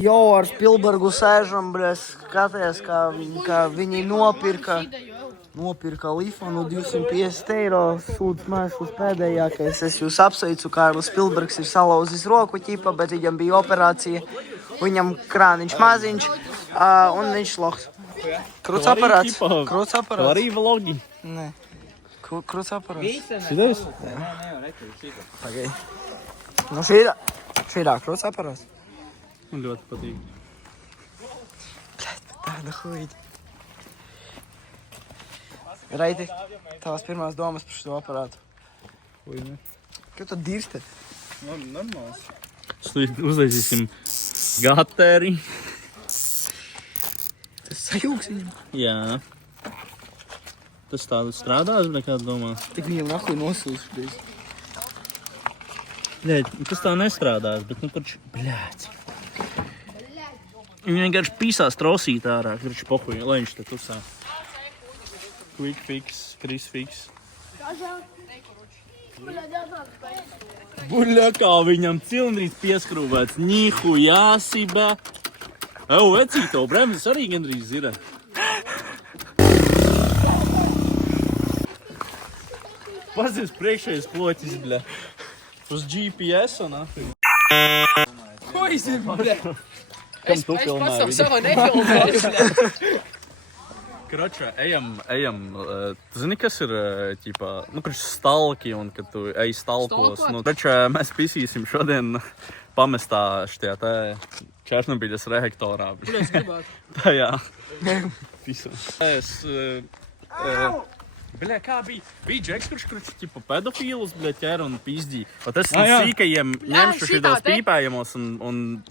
Jo, ar Spielbergu sēžam, bļas, skaties, kā viņi nopirka Lifanu 250 eiro, sūds mēšus pēdējākais. Es jūs apsveicu, Kārlis Spielbergs ir salauzis roku ķipa, bet viņam bija operācija, viņam krāniņš maziņš, un viņš loks. Krūts aparāts. Arī vlogi. Nē. Krūts aparāts. Šitais? Pagai. Nu šīdā krūts aparāts. Man ļoti patīk. Bļet, tāda huīģa. Raiti, tavas pirmās domas par šo aparātu. Huīģi. Kā tu dirsti? Normāls. Uztaisīsim gateri. Tas sajūgs viņam. Jā. Tas tādu strādās, bet kā domā? Tik viņam nahuj nosūs. Bļēt, tas tā nestrādās, bet nu kurš... Bļēts. Viņi vienkārši pīsās trosīt ārā, kurš pohuj, lai viņš te tusā. Quick fix, Chris fix. Buļļā kā viņam cilindrīs pieskrūvēts. Nihu jāsibē. Vecīto, bremzes arī gandrīz ir. Pazies priekšējais ploķis, bļā. Uz GPS un afi. Ko izim, bļā? Kam tu filmēji? Es pats tam savu nefilmēju, bļā. Kročā, ejam, tu zini, kas ir, ķipā, nu, kurš stalki un, kad tu ej stalkos. Stalkot? Nu, kročā, mēs pisīsim šodien pamestā štajā te Černobiļas reaktorā. Bļā, es gribētu. Tā, jā. Pisam. Bļā, kā bija? Bija Džeks, kurš ķipa pedofīlus, bļā, ķēra un pizdīja. Ot es sīkajiem ņemšu šitos šitā te? pīpējamos un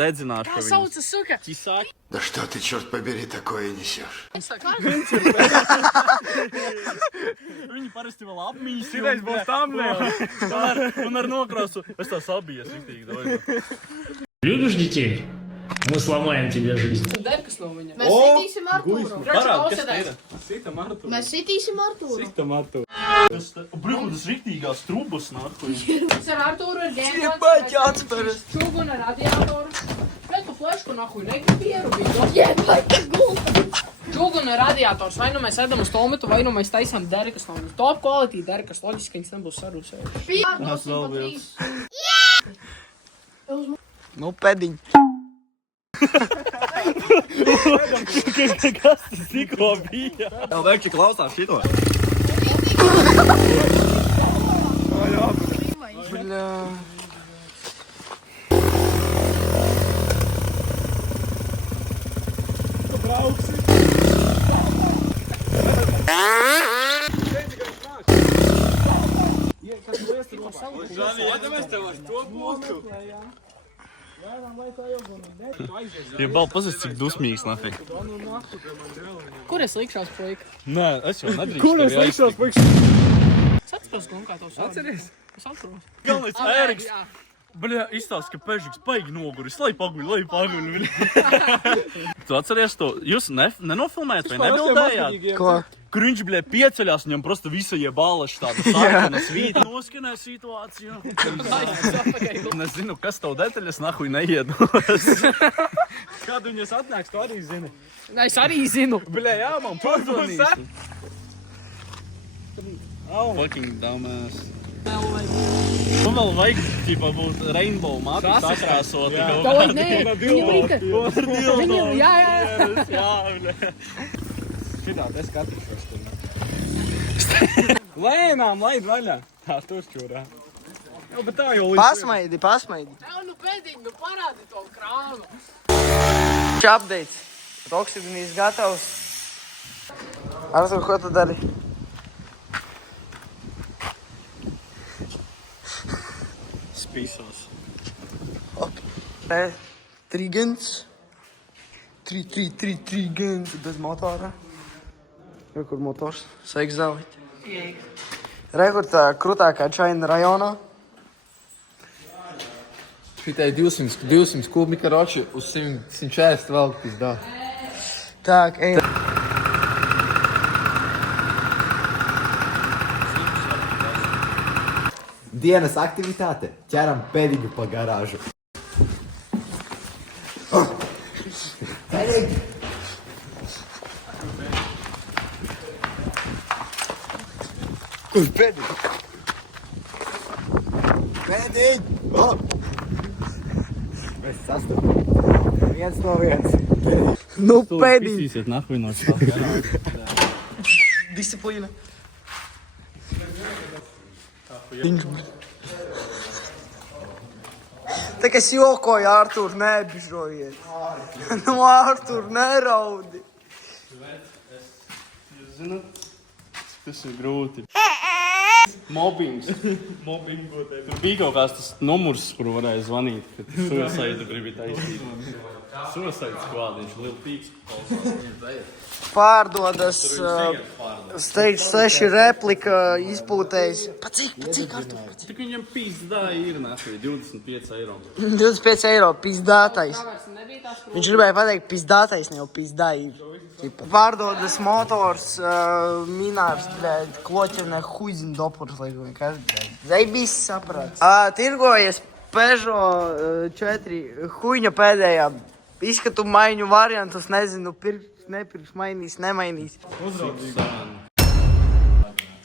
dedzināšu Kā sauca, suka? Ķisāk. Да что ты, черт побери, такое несешь? Viņi parasti vēl apmīst. Šitais būs thumbnail. Un ar nokrāsu. Es tā sabijies riktīgi. Любишь детей? Мы сломаем тебе жизнь. Derkas no viņa. Mēs sitīsim Artūru. Parādi, kas te ir? Mēs sitīsim Artūru. Brīvā tas riktīgās trubas nākuļ. Es ar Artūru ir Iebaļķi atspēras. Čūgu un radiātoru. Bet tu flešku nahuj negribi ierubīt. Iebaļķi gulta. Čūgu un radiātors. Vai nu mēs edam uz tometu, vai nu mēs taisām derkas no viņa. Top quality derkas. Loģiski, viņas nebūs sarūsējuši. Pīrdosim pa 3. Nu, pediņ. Kas tas tikko bija? Jau vērči klausās šito. Bļā. Ja bal pazis, cik dusmīgs nafik. Kur es likšos, puika? Nē, es jau nedrīkstu. Kur es likšos, puiks? Es atceros, kā to sauc. Atceries? Es atceros. Galvenais Ēriks. Jā. Bļā, izstāst, ka Pežiks paigi noguris. Lai paguļ. Tu atceries to? Jūs nenofilmējat vai nebildējāt? Ko? Kur viņš, bļā, pieceļās, viņam prosta visa jebālaši tāda sarkana svīta. Noskanē situāciju. Nezinu, kas tavu detaļas nahuj neiedos. Kad viņas atnāks, tu arī zini. Es arī zinu. Bļā, jā, man pazvanīs. Fucking dumbass. Man vēl vajag, ķipa, būt rainbow matu sakrāsot. Davai, nē, viņa brīka. Viņa, jā. Jā, bļā. Šitā, es skatīšos tur. Lēnām, laid vaļā. Tā, tur šķurā. Jā, bet tā jau līdz... Pasmaidi. Jā, nu pēdiņ, nu parādi to krānu. Updates. Oksigenīs gatavs. Artur, ko tu dari? Spīsos. Trigens. Trigens. Bez motora. Kur motors. Sveiks, Zaviķi. Kur tā krutākā čaina rajonā. Šitai 200 kubika roči uz 140 vēl pizdā. Так, ej. Dienas aktivitāte. Ķeram pēdiņu pa garāžu. Kurš pēdīgi? Pēdīgi! Mēs sastopam. Viens no viens. Nu, pēdīgi. Pisīsiet nahuj no šā. Disciplīna. Tā kā es jokoju, Artur, nebižojies. Nu, Artur, neraudi. Jūs zināt, tas ir grūti. Mobbings. Tur bija kaut kāds tas numurs, kuru varēja zvanīt, kad suicide gribi taisīt. Suicide squad, viņš lielu pīks. Pārdodas Stage 6 replika izpūtējis. Pa cik, Artur? Tik viņam pīzdā ir nahuj, 25 eiro. 25 eiro, pizdātais. Viņš gribēja pateikt pizdātais, ne jau pizdāīvi. Pārdodas motors, minārs, blēd, kloķevnē huizin dopurs, lai vienkārši, blēd. Zaibīs saprāts. Tirgojies Peugeot 4 huiņa pēdējā. Izskatu maiņu variantus, nezinu, pirks, nepirks, mainīs, nemainīs.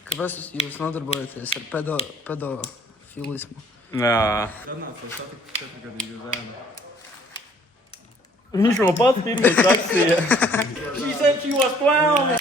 Kāpēc jūs nodarbojaties ar pedofilismu? Jā. Viņš man pats pirmais rakstīja. She said she was 12.